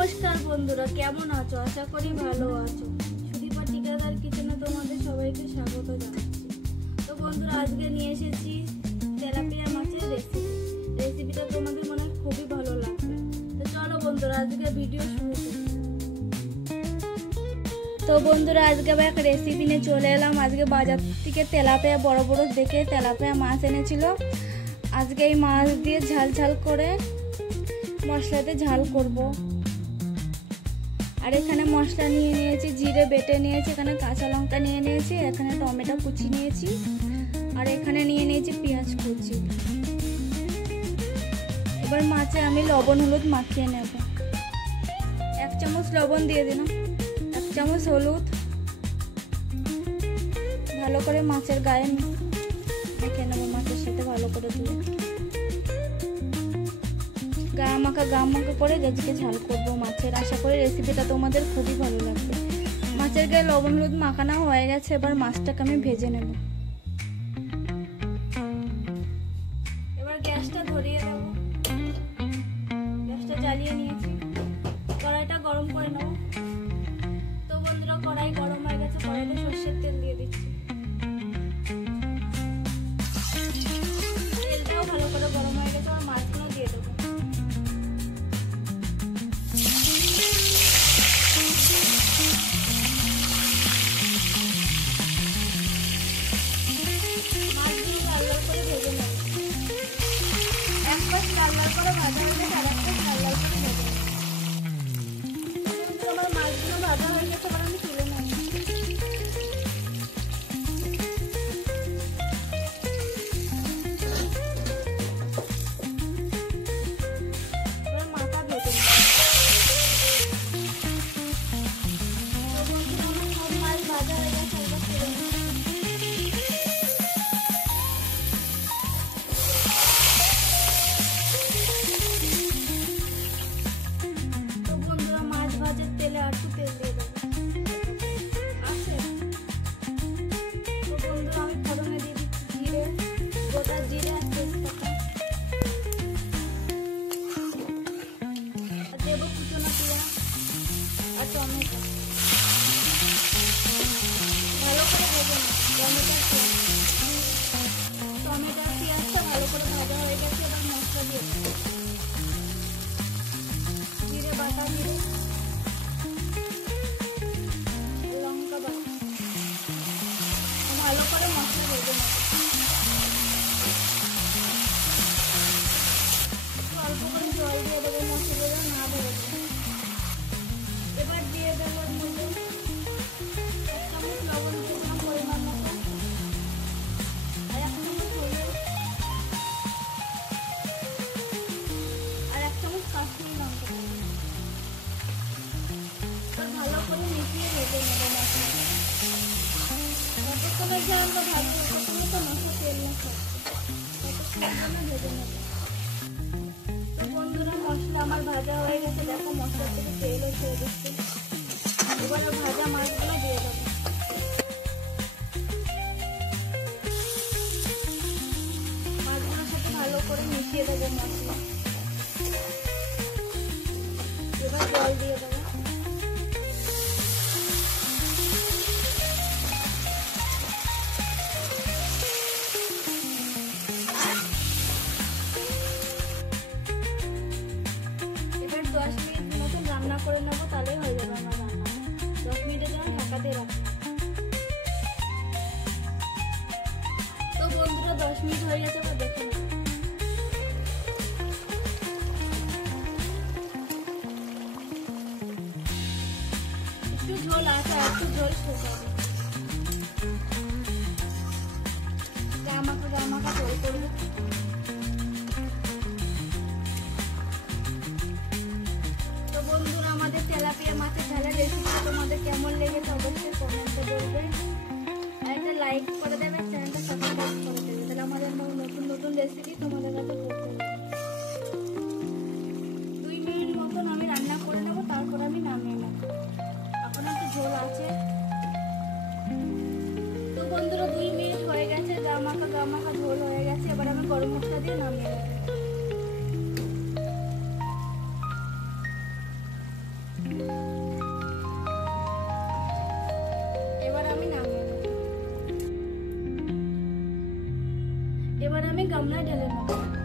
নমস্কার বন্ধুরা, কেমন আছো? আশা করি ভালো আছো। সুদীপা ঠিকাদার কিচেনে তোমাদের সবাইকে স্বাগত জানাচ্ছি। তো বন্ধুরা, আজকে নিয়ে এসেছি তেলাপিয়া মাছের রেসিপিটা তোমাদের মনে হয় খুবই ভালো লাগবে। তো চলো বন্ধুরা, আজকে ভিডিও শুরু করি। তো বন্ধুরা, আজকে আবার একটা রেসিপি নিয়ে চলে এলাম। আজকে বাজার থেকে তেলাপিয়া বড় বড় দেখে তেলাপিয়া মাছ এনেছিল। আজকে এই মাছ দিয়ে ঝাল ঝাল করে মশলাতে ঝাল করব। আর এখানে মশলা নিয়ে নিয়েছি, জিরে বেটে নিয়েছি, এখানে কাঁচা লঙ্কা নিয়ে নিয়েছি, এখানে টমেটো কুচি নিয়েছি, আর এখানে নিয়ে নিয়েছি পেঁয়াজ কুচি। এবার মাছে আমি লবণ হলুদ মাখিয়ে নেব। 1 চামচ লবণ দিয়ে দিলাম, 1 চামচ হলুদ ভালো করে মাছের গায়ে মেখে নেব। মাছের সাথে ভালো করে দিয়ে গা মাখা করে আজকে ঝাল করবো মাছের। আশা করি রেসিপিটা তোমাদের খুবই ভালো লাগবে। মাছের গায়ে লবণ হলুদ মাখানো হয়ে গেছে, এবার মাছটাকে আমি ভেজে নেব। এবার গ্যাসটা ধরিয়ে দেব। গ্যাসটা জ্বালিয়ে নিয়েছি, কড়াইটা গরম করে নেব। তো বন্ধুরা, কড়াই গরম হয়ে গেছে, কড়াইতে সরষের তেল দিয়ে দিচ্ছি। তেলটাও ভালো করে গরম হয়ে গেছে, আর মাছগুলো দিয়ে দেবো। টমেটো পেঁয়াজটা ভালো করে ভাজা হয়ে গেছে, এবার মশলা দিয়ে জিরে বাটা, জিরে লঙ্কা বাটা ভালো করে মশলা ভেজে নেব। অল্প করে জল দিয়ে দেবো, মশলাটা না ধরে। এবার দিয়ে দেবো এর মধ্যে 1 চামচ লবণ দিয়ে দিলাম পরিমাণ মতো, আর 1 চামচ হলুদ, আর 1 চামচ কাশ্মীরি লঙ্কা। এবার ভালো করে মিশিয়ে ভেজে নেবো মশলা। যতক্ষণে যে আমরা ভাজবো ততক্ষণে তো মশলা তেল না ছাড়ছে, ততক্ষণে ভেজে নেবো। তো বন্ধুরা, মশলা আমার ভাজা হয়ে গেছে, দেখো মশলা থেকে তেলও ছেড়ে দিচ্ছে। এবারে ভাজা মাছগুলো দিয়ে দেবো। মাছগুলোর সাথে ভালো করে মিশিয়ে দেবো মশলা। এবার জল দিয়ে দেবো। এবার 10 মিনিট মতন রান্না করে নেবো, তাহলেই হয়ে যাবে আমার রান্না। 10 মিনিটের জন্য ঢাকা দিয়ে রাখবো। তো বন্ধুরা, 10 মিনিট হয়ে গেছে, এবার দেখে নেবো। একটু ঝোল আছে, একটু ঝোল শুকাবে। গা মাখা ঝোল করবে। তো বন্ধুরা, আমাদের তেলাপিয়া মাছের ঝালের রেসিপিটা তোমাদের কেমন লেগেছে অবশ্যই কমেন্টে বলবে। আর একটা লাইক করে দেবে, চ্যানেলটা সাবস্ক্রাইব করে দেবে, তাহলে আমাদের নতুন নতুন রেসিপি তোমাদের কাছে পৌঁছে যাবে। 2 মিনিট মতন আমি রান্না করে নেবো, তারপর আমি নামিয়ে নেব। এখন একটু ঝোল আছে। তো বন্ধুরা, 2 মিনিট হয়ে গেছে, গা মাখা ঝোল হয়ে গেছে। এবার আমি গরম মশলা দিয়ে নামিয়ে নেব। এবার আমি গামলায় ঢেলে নেবো।